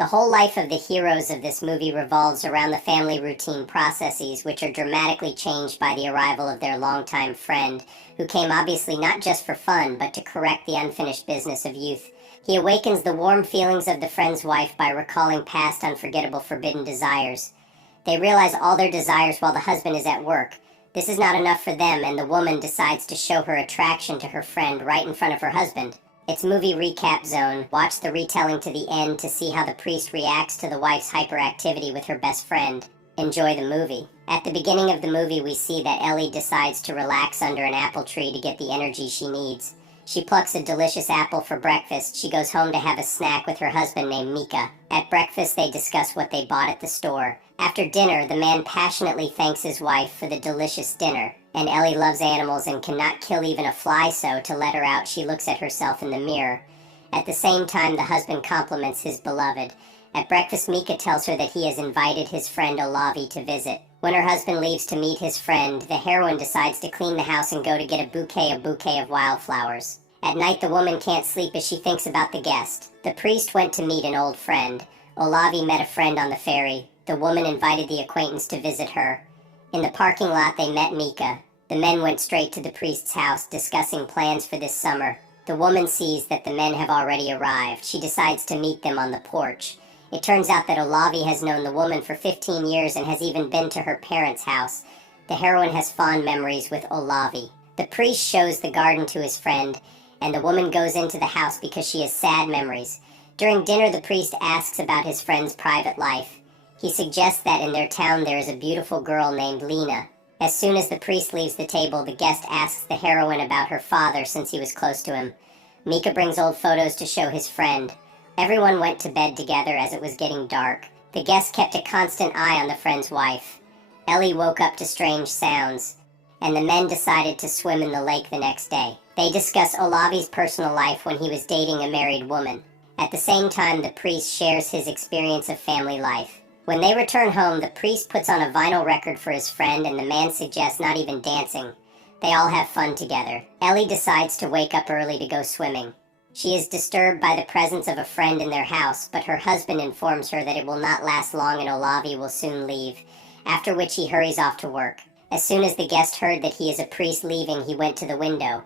The whole life of the heroes of this movie revolves around the family routine processes, which are dramatically changed by the arrival of their longtime friend, who came obviously not just for fun, but to correct the unfinished business of youth. He awakens the warm feelings of the friend's wife by recalling past unforgettable forbidden desires. They realize all their desires while the husband is at work. This is not enough for them, and the woman decides to show her attraction to her friend right in front of her husband. It's movie recap zone. Watch the retelling to the end to see how the priest reacts to the wife's hyperactivity with her best friend. Enjoy the movie. At the beginning of the movie, we see that Ellie decides to relax under an apple tree to get the energy she needs. She plucks a delicious apple for breakfast. She goes home to have a snack with her husband named Mika. At breakfast, they discuss what they bought at the store. After dinner, the man passionately thanks his wife for the delicious dinner. And Ellie loves animals and cannot kill even a fly, so to let her out, she looks at herself in the mirror. At the same time, the husband compliments his beloved. At breakfast, Mika tells her that he has invited his friend Olavi to visit. When her husband leaves to meet his friend, the heroine decides to clean the house and go to get a bouquet of wildflowers. At night, the woman can't sleep as she thinks about the guest. The priest went to meet an old friend. Olavi met a friend on the ferry. The woman invited the acquaintance to visit her. In the parking lot, they met Mika. The men went straight to the priest's house, discussing plans for this summer. The woman sees that the men have already arrived. She decides to meet them on the porch. It turns out that Olavi has known the woman for 15 years and has even been to her parents' house. The heroine has fond memories with Olavi. The priest shows the garden to his friend, and the woman goes into the house because she has sad memories. During dinner, the priest asks about his friend's private life. He suggests that in their town there is a beautiful girl named Lena. As soon as the priest leaves the table, the guest asks the heroine about her father since he was close to him. Mika brings old photos to show his friend. Everyone went to bed together as it was getting dark. The guest kept a constant eye on the friend's wife. Ellie woke up to strange sounds, and the men decided to swim in the lake the next day. They discuss Olavi's personal life when he was dating a married woman. At the same time, the priest shares his experience of family life. When they return home, the priest puts on a vinyl record for his friend, and the man suggests not even dancing. They all have fun together. Ellie decides to wake up early to go swimming. She is disturbed by the presence of a friend in their house, but her husband informs her that it will not last long and Olavi will soon leave, after which he hurries off to work. As soon as the guest heard that he is a priest leaving, he went to the window.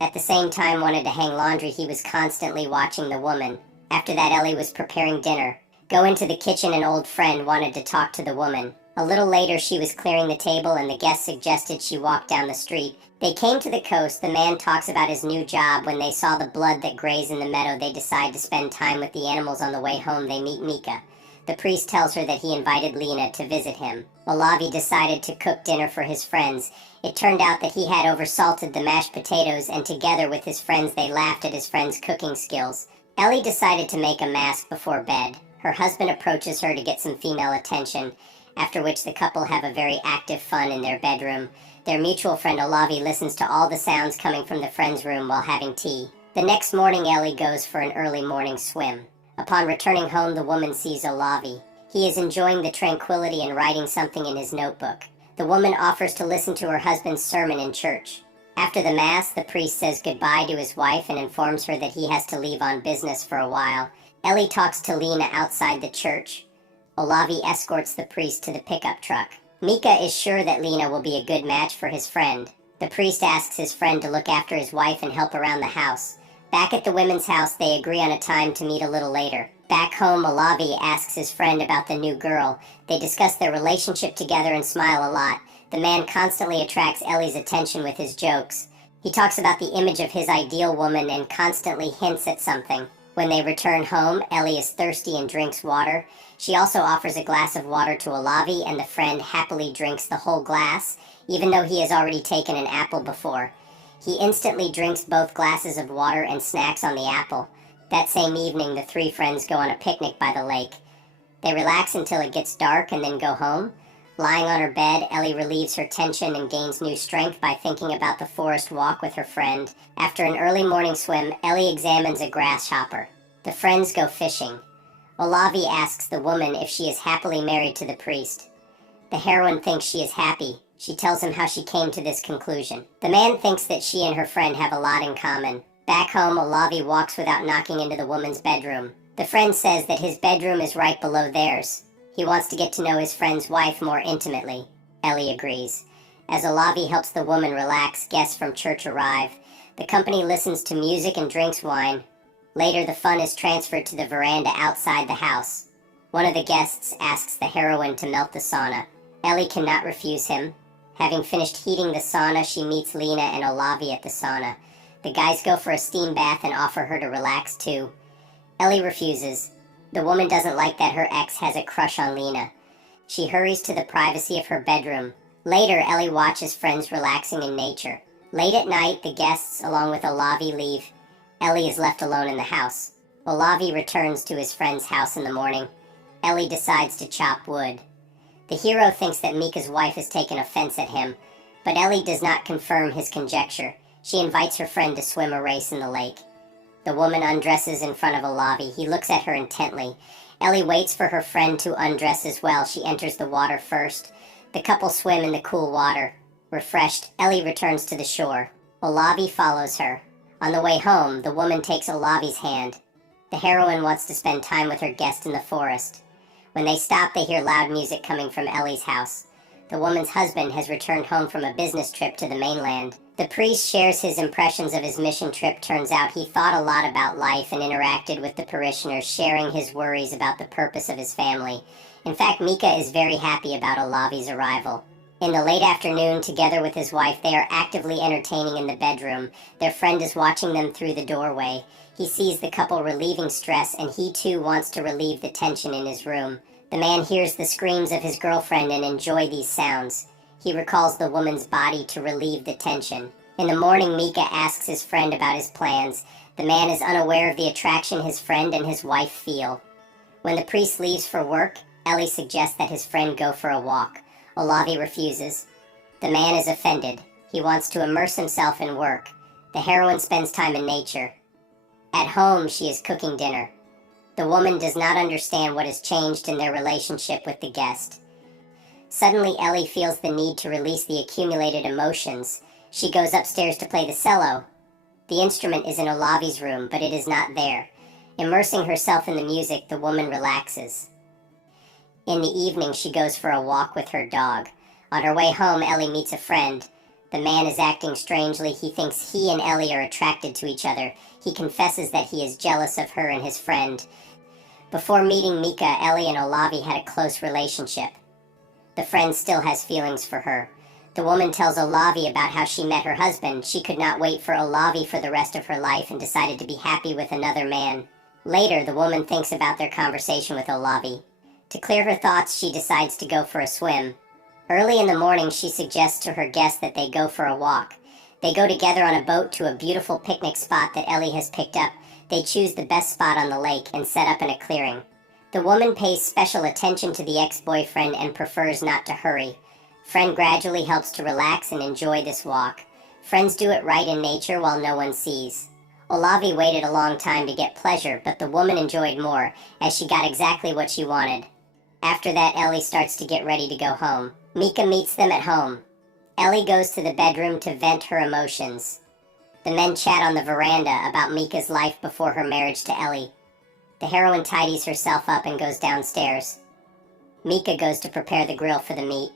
At the same time, wanted to hang laundry. He was constantly watching the woman. After that, Ellie was preparing dinner. Go into the kitchen, an old friend wanted to talk to the woman. A little later, she was clearing the table and the guest suggested she walk down the street. They came to the coast. The man talks about his new job. When they saw the blood that grazed in the meadow, they decide to spend time with the animals. On the way home, they meet Mika. The priest tells her that he invited Lena to visit him. Olavi decided to cook dinner for his friends. It turned out that he had oversalted the mashed potatoes, and together with his friends, they laughed at his friend's cooking skills. Ellie decided to make a mask before bed. Her husband approaches her to get some female attention, after which the couple have a very active fun in their bedroom. Their mutual friend Olavi listens to all the sounds coming from the friend's room while having tea. The next morning, Ellie goes for an early morning swim. Upon returning home, the woman sees Olavi. He is enjoying the tranquility and writing something in his notebook. The woman offers to listen to her husband's sermon in church. After the mass, the priest says goodbye to his wife and informs her that he has to leave on business for a while. Ellie talks to Lena outside the church. Olavi escorts the priest to the pickup truck. Mika is sure that Lena will be a good match for his friend. The priest asks his friend to look after his wife and help around the house. Back at the women's house, they agree on a time to meet a little later. Back home, Olavi asks his friend about the new girl. They discuss their relationship together and smile a lot. The man constantly attracts Ellie's attention with his jokes. He talks about the image of his ideal woman and constantly hints at something. When they return home, Ellie is thirsty and drinks water. She also offers a glass of water to Olavi, and the friend happily drinks the whole glass, even though he has already taken an apple before. He instantly drinks both glasses of water and snacks on the apple. That same evening, the three friends go on a picnic by the lake. They relax until it gets dark and then go home. Lying on her bed, Ellie relieves her tension and gains new strength by thinking about the forest walk with her friend. After an early morning swim, Ellie examines a grasshopper. The friends go fishing. Olavi asks the woman if she is happily married to the priest. The heroine thinks she is happy. She tells him how she came to this conclusion. The man thinks that she and her friend have a lot in common. Back home, Olavi walks without knocking into the woman's bedroom. The friend says that his bedroom is right below theirs. He wants to get to know his friend's wife more intimately. Ellie agrees. As Olavi helps the woman relax, guests from church arrive. The company listens to music and drinks wine. Later, the fun is transferred to the veranda outside the house. One of the guests asks the heroine to melt the sauna. Ellie cannot refuse him. Having finished heating the sauna, she meets Lena and Olavi at the sauna. The guys go for a steam bath and offer her to relax too. Ellie refuses. The woman doesn't like that her ex has a crush on Lena. She hurries to the privacy of her bedroom. Later, Ellie watches friends relaxing in nature. Late at night, the guests, along with Olavi, leave. Ellie is left alone in the house. Olavi returns to his friend's house in the morning. Ellie decides to chop wood. The hero thinks that Mika's wife has taken offense at him, but Ellie does not confirm his conjecture. She invites her friend to swim a race in the lake. The woman undresses in front of Olavi. He looks at her intently. Ellie waits for her friend to undress as well. She enters the water first. The couple swim in the cool water. Refreshed, Ellie returns to the shore. Olavi follows her. On the way home, the woman takes Olavi's hand. The heroine wants to spend time with her guest in the forest. When they stop, they hear loud music coming from Ellie's house. The woman's husband has returned home from a business trip to the mainland. The priest shares his impressions of his mission trip. Turns out he thought a lot about life and interacted with the parishioners, sharing his worries about the purpose of his family. In fact, Mika is very happy about Olavi's arrival. In the late afternoon, together with his wife, they are actively entertaining in the bedroom. Their friend is watching them through the doorway. He sees the couple relieving stress, and he too wants to relieve the tension in his room. The man hears the screams of his girlfriend and enjoys these sounds. He recalls the woman's body to relieve the tension. In the morning, Mika asks his friend about his plans. The man is unaware of the attraction his friend and his wife feel. When the priest leaves for work, Ellie suggests that his friend go for a walk. Olavi refuses. The man is offended. He wants to immerse himself in work. The heroine spends time in nature. At home, she is cooking dinner. The woman does not understand what has changed in their relationship with the guest. Suddenly, Ellie feels the need to release the accumulated emotions. She goes upstairs to play the cello. The instrument is in Olavi's room, but it is not there. Immersing herself in the music, the woman relaxes. In the evening, she goes for a walk with her dog. On her way home, Ellie meets a friend. The man is acting strangely. He thinks he and Ellie are attracted to each other. He confesses that he is jealous of her and his friend. Before meeting Mika, Ellie and Olavi had a close relationship. The friend still has feelings for her. The woman tells Olavi about how she met her husband. She could not wait for Olavi for the rest of her life and decided to be happy with another man. Later, the woman thinks about their conversation with Olavi. To clear her thoughts, she decides to go for a swim. Early in the morning, she suggests to her guest that they go for a walk. They go together on a boat to a beautiful picnic spot that Ellie has picked up. They choose the best spot on the lake and set up in a clearing. The woman pays special attention to the ex-boyfriend and prefers not to hurry. Friend gradually helps to relax and enjoy this walk. Friends do it right in nature while no one sees. Olavi waited a long time to get pleasure, but the woman enjoyed more, as she got exactly what she wanted. After that, Ellie starts to get ready to go home. Mika meets them at home. Ellie goes to the bedroom to vent her emotions. The men chat on the veranda about Mika's life before her marriage to Ellie. The heroine tidies herself up and goes downstairs. Mika goes to prepare the grill for the meat.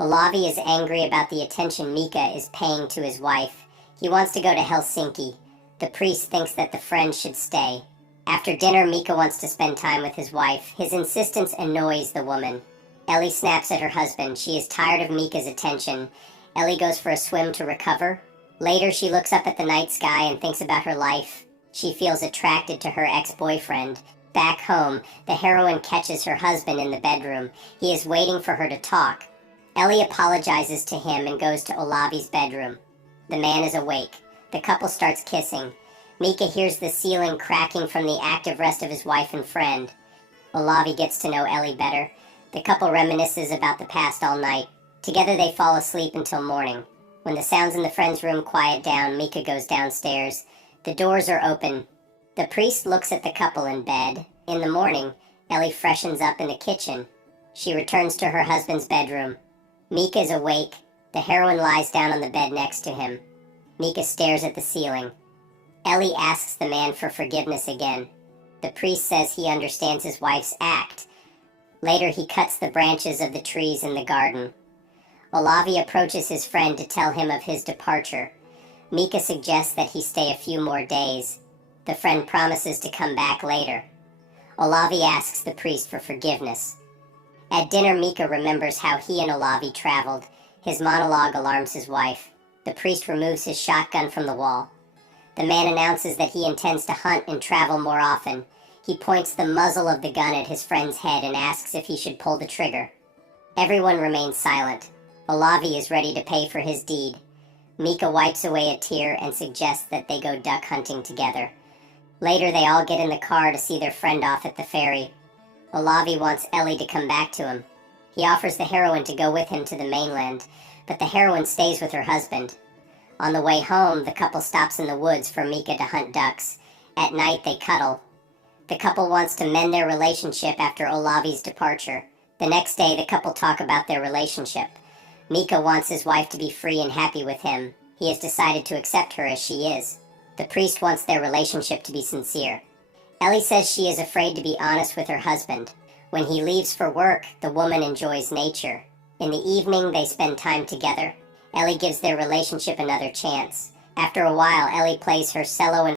Olavi is angry about the attention Mika is paying to his wife. He wants to go to Helsinki. The priest thinks that the friend should stay. After dinner, Mika wants to spend time with his wife. His insistence annoys the woman. Ellie snaps at her husband. She is tired of Mika's attention. Ellie goes for a swim to recover. Later, she looks up at the night sky and thinks about her life. She feels attracted to her ex-boyfriend. Back home, the heroine catches her husband in the bedroom. He is waiting for her to talk. Ellie apologizes to him and goes to Olavi's bedroom. The man is awake. The couple starts kissing. Mika hears the ceiling cracking from the active rest of his wife and friend. Olavi gets to know Ellie better. The couple reminisces about the past all night. Together they fall asleep until morning. When the sounds in the friend's room quiet down, Mika goes downstairs. The doors are open. The priest looks at the couple in bed. In the morning, Ellie freshens up in the kitchen. She returns to her husband's bedroom. Mika is awake. The heroine lies down on the bed next to him. Mika stares at the ceiling. Ellie asks the man for forgiveness again. The priest says he understands his wife's act. Later, he cuts the branches of the trees in the garden. Olavi approaches his friend to tell him of his departure. Mika suggests that he stay a few more days. The friend promises to come back later. Olavi asks the priest for forgiveness. At dinner, Mika remembers how he and Olavi traveled. His monologue alarms his wife. The priest removes his shotgun from the wall. The man announces that he intends to hunt and travel more often. He points the muzzle of the gun at his friend's head and asks if he should pull the trigger. Everyone remains silent. Olavi is ready to pay for his deed. Mika wipes away a tear and suggests that they go duck hunting together. Later, they all get in the car to see their friend off at the ferry. Olavi wants Ellie to come back to him. He offers the heroine to go with him to the mainland, but the heroine stays with her husband. On the way home, the couple stops in the woods for Mika to hunt ducks. At night, they cuddle. The couple wants to mend their relationship after Olavi's departure. The next day, the couple talk about their relationship. Mika wants his wife to be free and happy with him. He has decided to accept her as she is. The priest wants their relationship to be sincere. Ellie says she is afraid to be honest with her husband. When he leaves for work, the woman enjoys nature. In the evening, they spend time together. Ellie gives their relationship another chance. After a while, Ellie plays her cello and